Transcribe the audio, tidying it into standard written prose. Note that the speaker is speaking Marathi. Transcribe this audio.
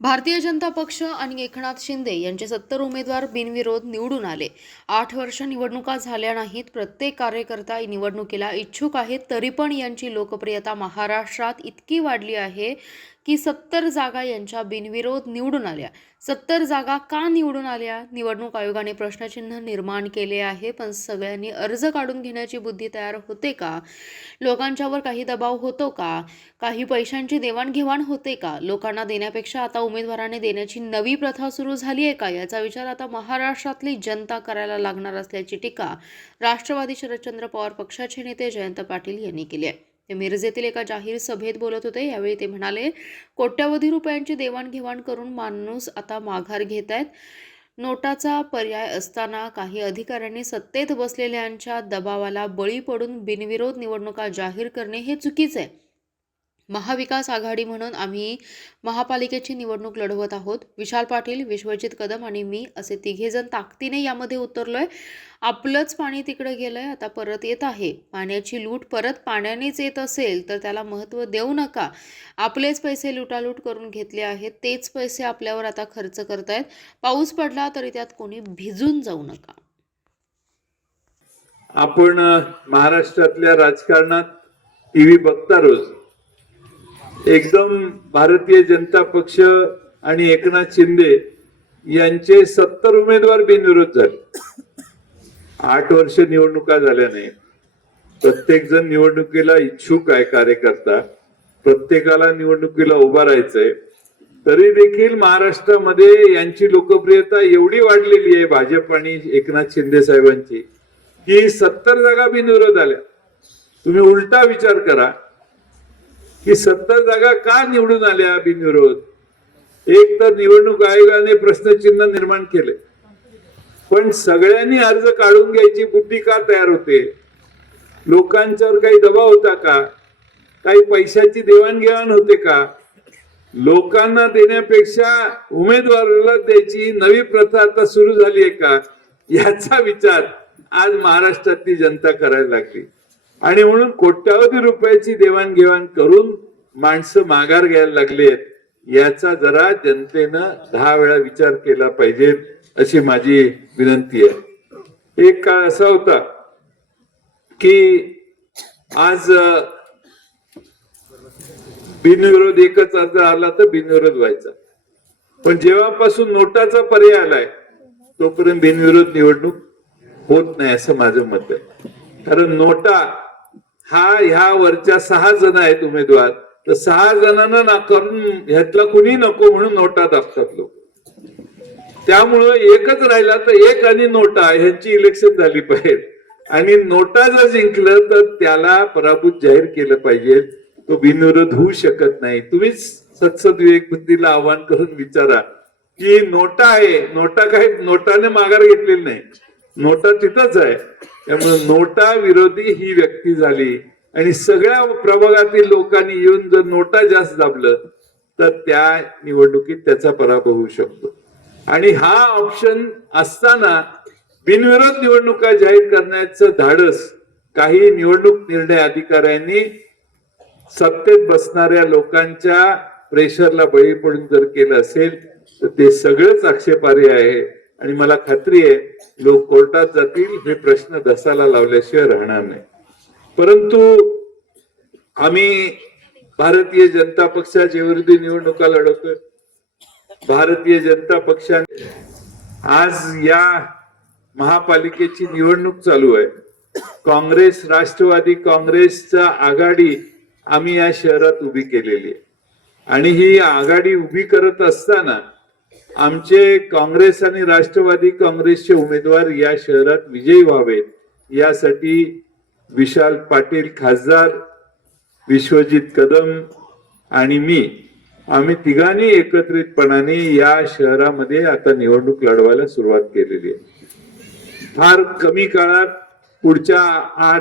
भारतीय जनता पक्ष आणि एकनाथ शिंदे यांचे 70 उमेदवार बिनविरोध निवडून आले. 8 वर्ष निवडणुका झाल्या नाहीत. प्रत्येक कार्यकर्ता निवडणुकीला इच्छुक आहे. तरी पण यांची लोकप्रियता महाराष्ट्रात इतकी वाढली आहे की 70 जागा यांच्या बिनविरोध निवडून आल्या. 70 जागा का निवडून आल्या? निवडणूक आयोगाने प्रश्नचिन्ह निर्माण केले आहे. पण सगळ्यांनी अर्ज काढून घेण्याची बुद्धी तयार होते का? लोकांच्यावर काही दबाव होतो का? काही पैशांची देवाणघेवाण होते का? लोकांना देण्यापेक्षा आता उमेदवाराने देण्याची नवी प्रथा सुरू झाली आहे का? याचा विचार आता महाराष्ट्रातली जनता करायला लागणार असल्याची टीका राष्ट्रवादी शरदचंद्र पवार पक्षाचे नेते जयंत पाटील यांनी केली आहे. ते मिरजेतील एका जाहीर सभेत बोलत होते. यावेळी ते म्हणाले, कोट्यवधी रुपयांची देवाणघेवाण करून माणूस आता माघार घेत आहेत. नोटाचा पर्याय असताना काही अधिकाऱ्यांनी सत्तेत बसलेल्यांच्या दबावाला बळी पडून बिनविरोध निवडणुका जाहीर करणे हे चुकीचे आहे. महाविकास आघाडी म्हणून आम्ही महापालिकेची निवडणूक लढवत आहोत. विशाल पाटील, विश्वजित कदम आणि मी असे तिघेजण ताकदीने यामध्ये उतरलोय. आपलंच पाणी तिकडे गेलंय, आता परत येत आहे. पाण्याची लूट परत पाण्यानेच येत असेल तर त्याला महत्त्व देऊ नका. आपलेच पैसे लुटालूट करून घेतले आहेत, तेच पैसे आपल्यावर आता खर्च करतायत. पाऊस पडला तरी त्यात कोणी भिजून जाऊ नका. आपण महाराष्ट्रातल्या राजकारणात टीव्ही बघता रोज. एकदम भारतीय जनता पक्ष आणि एकनाथ शिंदे यांचे 70 उमेदवार बिनविरोध झाले. 8 वर्ष निवडणुका झाल्या नाही. प्रत्येक जण निवडणुकीला इच्छुक आहे. कार्यकर्ता प्रत्येकाला निवडणुकीला उभा राहायचंय. तरी देखील महाराष्ट्रामध्ये यांची लोकप्रियता एवढी वाढलेली आहे भाजप आणि एकनाथ शिंदे साहेबांची की 70 जागा बिनविरोध आल्या. तुम्ही उलटा विचार करा की 70 जागा का निवडून आल्या बिनविरोध. एक तर निवडणूक आयोगाने प्रश्नचिन्ह निर्माण केले, पण सगळ्यांनी अर्ज काढून घ्यायची बुद्धी का तयार होते? लोकांच्यावर काही दबाव होता का? काही पैशाची देवाणघेवाण होते का? लोकांना देण्यापेक्षा उमेदवाराला द्यायची नवी प्रथा आता सुरू झाली आहे का? याचा विचार आज महाराष्ट्रातली जनता करायला लागली. आणि म्हणून कोट्यावधी रुपयाची देवाणघेवाण करून माणसं माघार घ्यायला लागलेत. याचा जरा जनतेनं 10 वेळा विचार केला पाहिजे अशी माझी विनंती आहे. एक काळ असा होता की आज बिनविरोध एकच अर्ज आला तर बिनविरोध व्हायचा. पण जेव्हापासून नोटाचा पर्याय आलाय तोपर्यंत बिनविरोध निवडणूक होत नाही असं माझं मत आहे. कारण नोटा हा ह्या वरच्या 6 जण आहेत उमेदवार, तर 6 जणांना नाकारून ह्यातला कुणी नको म्हणून नोटा दाबतात लोक. त्यामुळं एकच राहिला तर एक आणि नोटा ह्यांची इलेक्शन झाली पाहिजे. आणि नोटा जर जिंकलं तर त्याला पराभूत जाहीर केलं पाहिजे. तो बिनविरोध होऊ शकत नाही. तुम्हीच सत्सद विवेक बुद्धीला आव्हान करून विचारा की नोटा आहे, नोटा काय नोटाने माघार घेतलेली नाही, नोटा तिथंच आहे. त्यामुळे नोटा विरोधी ही व्यक्ती झाली आणि सगळ्या प्रभागातील लोकांनी येऊन जर नोटा जास्त दाबलं तर त्या निवडणुकीत त्याचा पराभव होऊ शकतो. आणि हा ऑप्शन असताना बिनविरोध निवडणुका जाहीर करण्याचं धाडस काही निवडणूक निर्णय अधिकाऱ्यांनी सत्तेत बसणाऱ्या लोकांच्या प्रेशरला बळी पडून जर केलं असेल तर ते सगळंच आक्षेपार्ह आहे. आणि मला खात्री आहे लोक कोर्टात जातील, हे प्रश्न धसाला लावल्याशिवाय राहणार नाही. परंतु आम्ही भारतीय जनता पक्षाच्या विरोधी निवडणुका लढवतोय. भारतीय जनता पक्षाने आज या महापालिकेची निवडणूक चालू आहे. काँग्रेस, राष्ट्रवादी काँग्रेसचा आघाडी आम्ही या शहरात उभी केलेली आहे. आणि ही आघाडी उभी करत असताना आमचे काँग्रेस आणि राष्ट्रवादी काँग्रेसचे उमेदवार या शहरात विजयी व्हावेत यासाठी विशाल पाटील खासदार, विश्वजित कदम आणि मी आम्ही तिघांनी एकत्रितपणाने या शहरामध्ये आता निवडणूक लढवायला सुरुवात केलेली आहे. फार कमी काळात पुढच्या 8